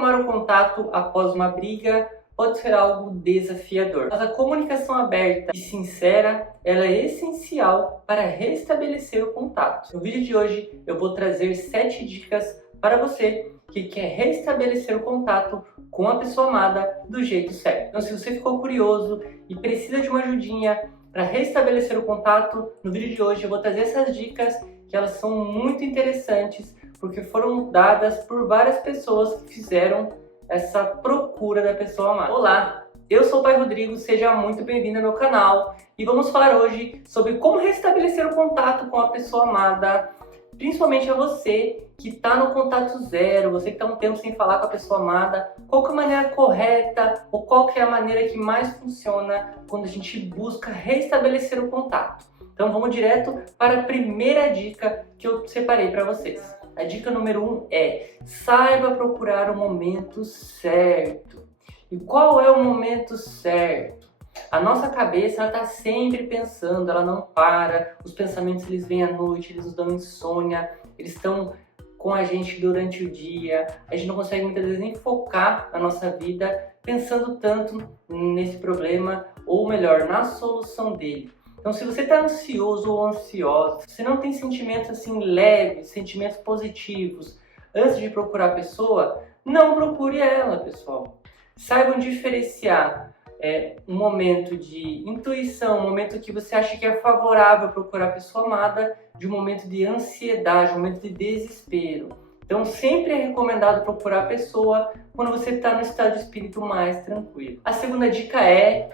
retomar o contato após uma briga pode ser algo desafiador. Mas a comunicação aberta e sincera, ela é essencial para restabelecer o contato. No vídeo de hoje eu vou trazer 7 dicas para você que quer restabelecer o contato com a pessoa amada do jeito certo. Então, se você ficou curioso e precisa de uma ajudinha para restabelecer o contato, no vídeo de hoje eu vou trazer essas dicas que elas são muito interessantes porque foram dadas por várias pessoas que fizeram essa procura da pessoa amada. Olá, eu sou o Pai Rodrigo, seja muito bem-vindo ao meu canal e vamos falar hoje sobre como restabelecer o contato com a pessoa amada, principalmente a você que está no contato zero, você que está um tempo sem falar com a pessoa amada, qual que é a maneira correta ou qual que é a maneira que mais funciona quando a gente busca restabelecer o contato. Então vamos direto para a primeira dica que eu separei para vocês. A dica número 1 é: saiba procurar o momento certo. E qual é o momento certo? A nossa cabeça está sempre pensando, ela não para, os pensamentos eles vêm à noite, eles nos dão insônia, eles estão com a gente durante o dia, a gente não consegue muitas vezes nem focar na nossa vida pensando tanto nesse problema, ou melhor, na solução dele. Então, se você está ansioso ou ansiosa, se você não tem sentimentos assim leves, sentimentos positivos, antes de procurar a pessoa, não procure ela, pessoal. Saibam diferenciar um momento de intuição, um momento que você acha que é favorável procurar a pessoa amada, de um momento de ansiedade, um momento de desespero. Então, sempre é recomendado procurar a pessoa quando você está no estado de espírito mais tranquilo. A segunda dica é: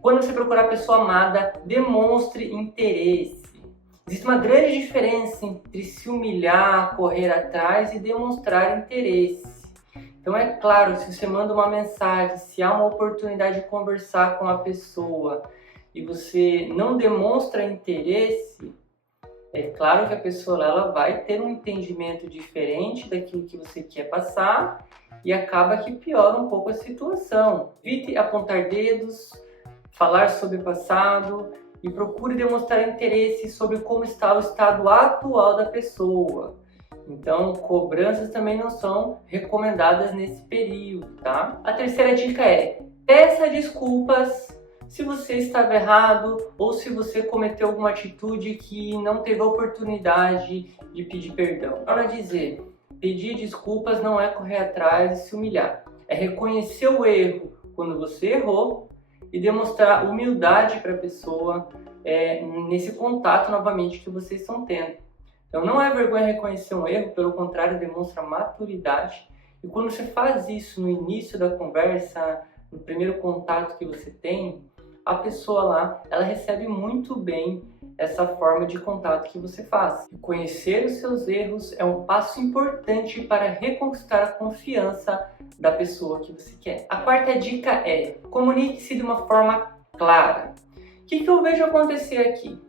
quando você procurar a pessoa amada, demonstre interesse. Existe uma grande diferença entre se humilhar, correr atrás e demonstrar interesse. Então é claro, se você manda uma mensagem, se há uma oportunidade de conversar com a pessoa e você não demonstra interesse, é claro que a pessoa ela vai ter um entendimento diferente daquilo que você quer passar e acaba que piora um pouco a situação. Evite apontar dedos, falar sobre o passado e procure demonstrar interesse sobre como está o estado atual da pessoa. Então, cobranças também não são recomendadas nesse período, tá? A terceira dica é: peça desculpas se você estava errado ou se você cometeu alguma atitude que não teve a oportunidade de pedir perdão. Para dizer, pedir desculpas não é correr atrás e se humilhar. É reconhecer o erro quando você errou e demonstrar humildade para a pessoa nesse contato novamente que vocês estão tendo. Então não é vergonha reconhecer um erro, pelo contrário, demonstra maturidade. E quando você faz isso no início da conversa, no primeiro contato que você tem, a pessoa lá, ela recebe muito bem essa forma de contato que você faz. E conhecer os seus erros é um passo importante para reconquistar a confiança da pessoa que você quer. A quarta dica é: comunique-se de uma forma clara. O que eu vejo acontecer aqui?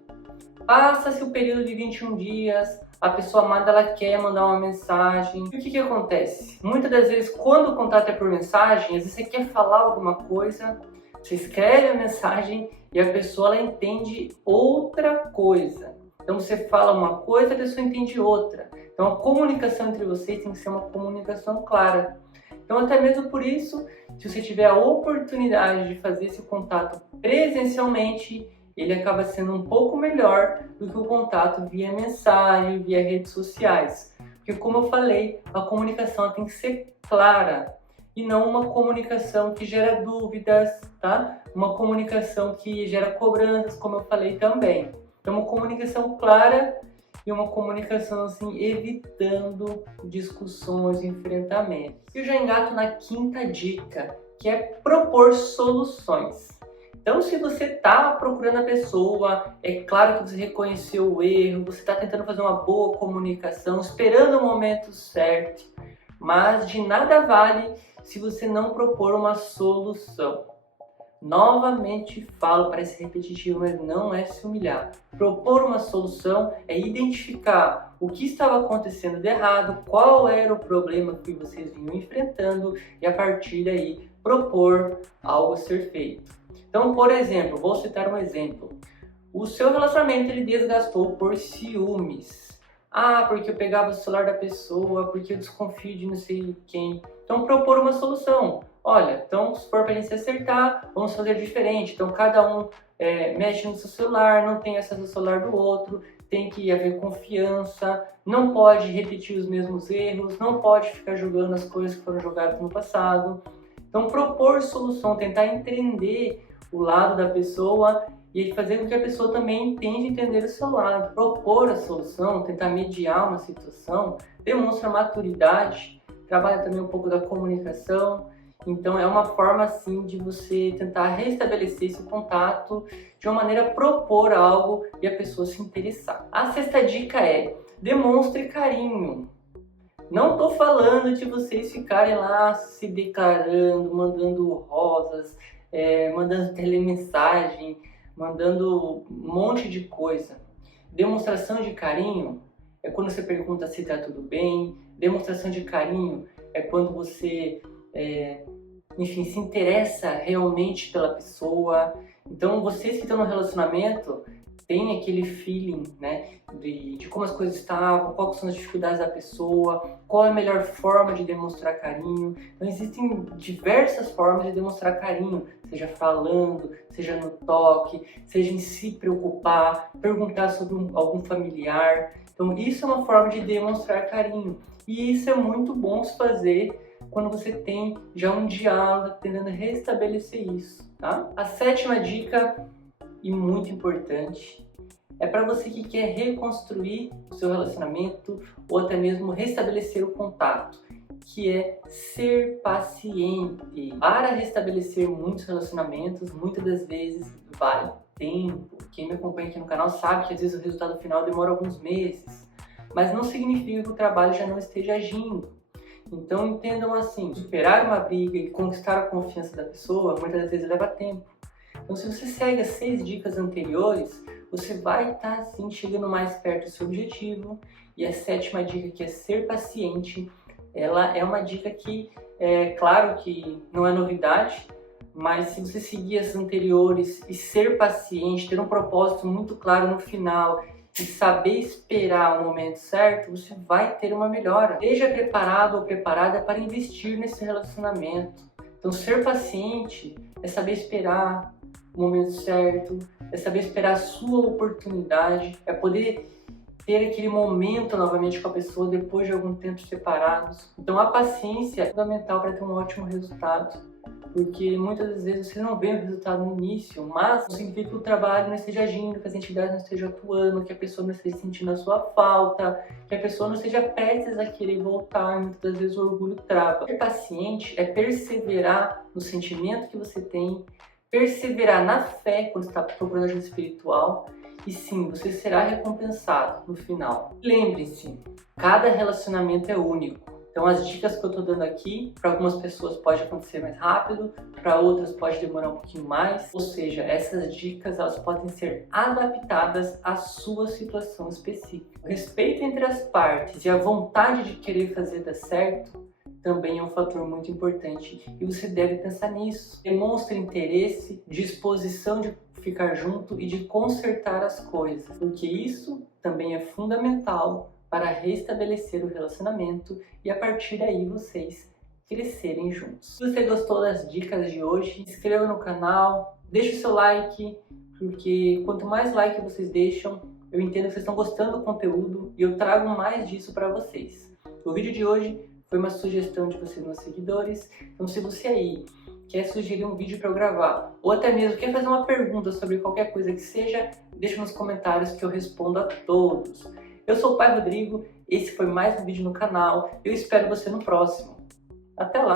Passa-se o período de 21 dias, a pessoa amada ela quer mandar uma mensagem. E o que acontece? Muitas das vezes, quando o contato é por mensagem, às vezes você quer falar alguma coisa, você escreve a mensagem e a pessoa ela entende outra coisa. Então você fala uma coisa, a pessoa entende outra. Então a comunicação entre vocês tem que ser uma comunicação clara. Então até mesmo por isso, se você tiver a oportunidade de fazer esse contato presencialmente, ele acaba sendo um pouco melhor do que o contato via mensagem, via redes sociais. Porque como eu falei, a comunicação tem que ser clara e não uma comunicação que gera dúvidas, tá? Uma comunicação que gera cobranças, como eu falei também. Então uma comunicação clara e uma comunicação assim, evitando discussões e enfrentamentos. E eu já engato na quinta dica, que é propor soluções. Então, se você está procurando a pessoa, é claro que você reconheceu o erro, você está tentando fazer uma boa comunicação, esperando o momento certo, mas de nada vale se você não propor uma solução. Novamente falo, parece repetitivo, mas não é se humilhar. Propor uma solução é identificar o que estava acontecendo de errado, qual era o problema que vocês vinham enfrentando e a partir daí propor algo a ser feito. Então, por exemplo, vou citar um exemplo. O seu relacionamento ele desgastou por ciúmes. Ah, porque eu pegava o celular da pessoa, porque eu desconfio de não sei quem. Então, Então, propor uma solução. Olha, então, se for para a gente se acertar, vamos fazer diferente. Então, cada um mexe no seu celular, não tem acesso ao celular do outro, tem que haver confiança, não pode repetir os mesmos erros, não pode ficar jogando as coisas que foram jogadas no passado. Então, propor solução, tentar entender o lado da pessoa e fazer com que a pessoa também entenda e entender o seu lado. Propor a solução, tentar mediar uma situação, demonstra maturidade, trabalha também um pouco da comunicação. Então é uma forma assim de você tentar restabelecer esse contato de uma maneira a propor algo e a pessoa se interessar. A sexta dica é: demonstre carinho. Não estou falando de vocês ficarem lá se declarando, mandando rosas, mandando telemensagem, mandando um monte de coisa. Demonstração de carinho é quando você pergunta se está tudo bem. Demonstração de carinho é quando você, enfim, se interessa realmente pela pessoa. Então, vocês que estão no relacionamento têm aquele feeling, né, de como as coisas estavam, quais são as dificuldades da pessoa, qual é a melhor forma de demonstrar carinho. Então, existem diversas formas de demonstrar carinho, seja falando, seja no toque, seja em se preocupar, perguntar sobre algum familiar. Então, isso é uma forma de demonstrar carinho. E isso é muito bom se fazer quando você tem já um diálogo, tentando restabelecer isso, tá? A sétima dica, e muito importante, é para você que quer reconstruir o seu relacionamento ou até mesmo restabelecer o contato, que é ser paciente. Para restabelecer muitos relacionamentos, muitas das vezes vai tempo. Quem me acompanha aqui no canal sabe que às vezes o resultado final demora alguns meses, mas não significa que o trabalho já não esteja agindo. Então entendam assim, superar uma briga e conquistar a confiança da pessoa muitas vezes leva tempo. Então se você segue as 6 dicas anteriores, você vai estar assim chegando mais perto do seu objetivo. E a sétima dica, que é ser paciente, ela é uma dica que, claro que não é novidade, mas se você seguir as anteriores e ser paciente, ter um propósito muito claro no final e saber esperar o momento certo, você vai ter uma melhora. Esteja preparado ou preparada para investir nesse relacionamento. Então, ser paciente é saber esperar o momento certo, é saber esperar a sua oportunidade, é poder ter aquele momento novamente com a pessoa depois de algum tempo separados. Então, a paciência é fundamental para ter um ótimo resultado, porque muitas das vezes você não vê o resultado no início, mas não significa que o trabalho não esteja agindo, que as entidades não estejam atuando, que a pessoa não esteja sentindo a sua falta, que a pessoa não esteja prestes a querer voltar. Muitas das vezes o orgulho trava. Ser paciente é perseverar no sentimento que você tem, perseverar na fé quando está procurando ajuda espiritual, e sim, você será recompensado no final. Lembre-se, cada relacionamento é único. Então as dicas que eu estou dando aqui, para algumas pessoas pode acontecer mais rápido, para outras pode demorar um pouquinho mais. Ou seja, essas dicas elas podem ser adaptadas à sua situação específica. O respeito entre as partes e a vontade de querer fazer dar certo também é um fator muito importante e você deve pensar nisso. Demonstre interesse, disposição de ficar junto e de consertar as coisas, porque isso também é fundamental para restabelecer o relacionamento e a partir daí vocês crescerem juntos. Se você gostou das dicas de hoje, se inscreva no canal, deixe o seu like, porque quanto mais like vocês deixam, eu entendo que vocês estão gostando do conteúdo e eu trago mais disso para vocês. O vídeo de hoje foi uma sugestão de vocês, meus seguidores. Então se você aí quer sugerir um vídeo para eu gravar, ou até mesmo quer fazer uma pergunta sobre qualquer coisa que seja, deixa nos comentários que eu respondo a todos. Eu sou o Pai Rodrigo, esse foi mais um vídeo no canal, eu espero você no próximo. Até lá!